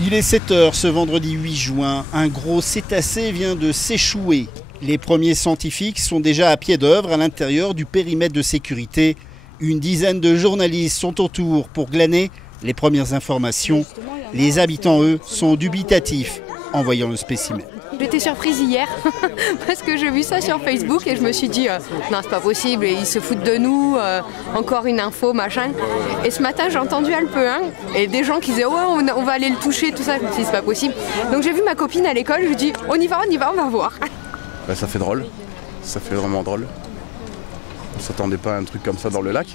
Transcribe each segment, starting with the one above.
Il est 7 h ce vendredi 8 juin. Un gros cétacé vient de s'échouer. Les premiers scientifiques sont déjà à pied d'œuvre à l'intérieur du périmètre de sécurité. Une dizaine de journalistes sont autour pour glaner les premières informations. Les habitants, eux, sont dubitatifs en voyant le spécimen. J'étais surprise hier parce que j'ai vu ça sur Facebook et je me suis dit non, c'est pas possible, ils se foutent de nous, encore une info, machin. Et ce matin j'ai entendu Alpe 1 et des gens qui disaient ouais, on va aller le toucher, tout ça. Je me suis dit c'est pas possible. Donc j'ai vu ma copine à l'école, je lui ai dit on y va, on va voir. Bah, ça fait drôle, ça fait vraiment drôle. On s'attendait pas à un truc comme ça dans le lac.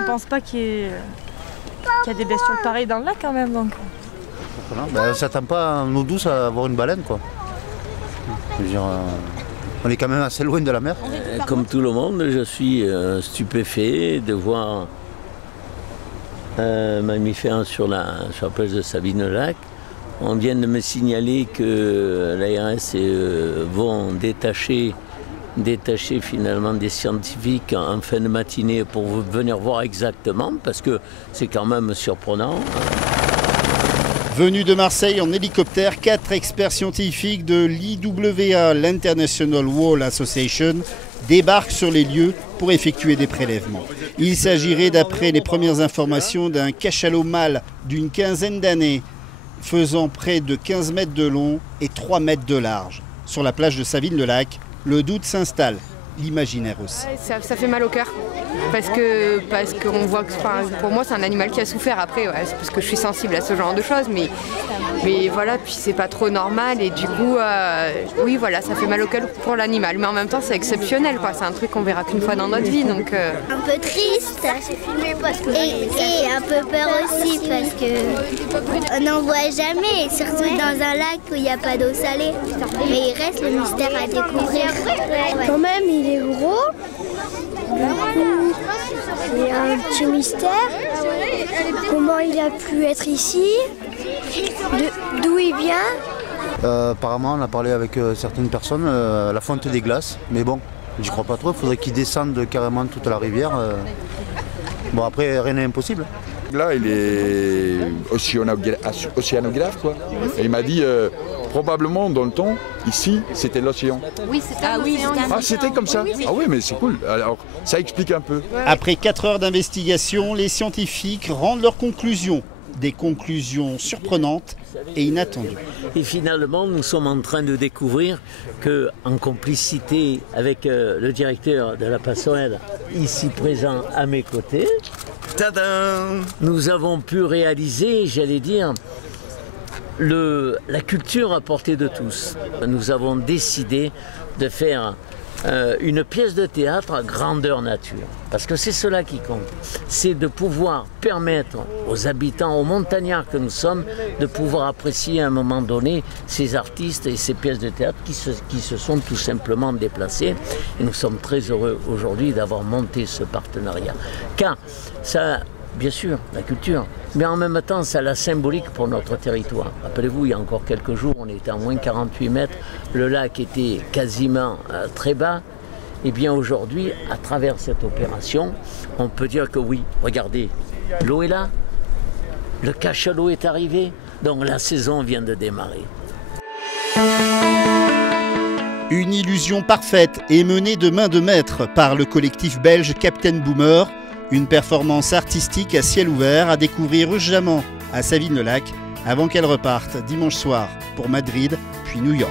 On pense pas qu'il y a des bestioles pareilles dans le lac quand même. Donc. Ben, on ne s'attend pas, nous douce, à avoir une baleine, quoi. Je veux dire, on est quand même assez loin de la mer. Comme tout le monde, je suis stupéfait de voir un mammifère sur la plage de Savines-le-Lac. On vient de me signaler que l'ARS vont détacher finalement des scientifiques en fin de matinée pour venir voir exactement, parce que c'est quand même surprenant. Venus de Marseille en hélicoptère, 4 experts scientifiques de l'IWA, l'International Whale Association, débarquent sur les lieux pour effectuer des prélèvements. Il s'agirait, d'après les premières informations, d'un cachalot mâle d'une quinzaine d'années, faisant près de 15 mètres de long et 3 mètres de large. Sur la plage de Savines-le-Lac, le doute s'installe, l'imaginaire aussi. Ça fait mal au cœur parce qu'on voit que pour moi c'est un animal qui a souffert. Après c'est parce que je suis sensible à ce genre de choses, mais voilà, puis c'est pas trop normal et du coup oui voilà, ça fait mal au cœur pour l'animal, mais en même temps c'est exceptionnel quoi, c'est un truc qu'on verra qu'une fois dans notre vie, donc un peu triste et un peu peur aussi parce que on n'en voit jamais, surtout dans un lac où il n'y a pas d'eau salée, mais il reste le mystère à découvrir. Quand même il est gros, il y a un petit mystère, comment il a pu être ici, d'où il vient. Apparemment on a parlé avec certaines personnes à la fonte des glaces, mais bon, j'y crois pas trop, il faudrait qu'ils descendent carrément toute la rivière. Bon après rien n'est impossible. Là il est océanographe quoi, et il m'a dit probablement dans le temps, ici, c'était l'océan. Oui, c'était comme ça. Ah oui, mais c'est cool. Alors, ça explique un peu. Après 4 heures d'investigation, les scientifiques rendent leurs conclusions. Des conclusions surprenantes et inattendues. Et finalement, nous sommes en train de découvrir qu'en complicité avec le directeur de la passerelle, ici présent à mes côtés, tadam, nous avons pu réaliser, j'allais dire, la culture à portée de tous. Nous avons décidé de faire une pièce de théâtre à grandeur nature. Parce que c'est cela qui compte. C'est de pouvoir permettre aux habitants, aux montagnards que nous sommes, de pouvoir apprécier à un moment donné ces artistes et ces pièces de théâtre qui se sont tout simplement déplacés. Et nous sommes très heureux aujourd'hui d'avoir monté ce partenariat. Car ça... Bien sûr, la culture, mais en même temps, ça a la symbolique pour notre territoire. Rappelez-vous, il y a encore quelques jours, on était à moins 48 mètres, le lac était quasiment très bas. Et bien aujourd'hui, à travers cette opération, on peut dire que oui, regardez, l'eau est là, le cachalot est arrivé, donc la saison vient de démarrer. Une illusion parfaite est menée de main de maître par le collectif belge Captain Boomer. Une performance artistique à ciel ouvert à découvrir urgemment à Savines-le-Lac avant qu'elle reparte dimanche soir pour Madrid puis New York.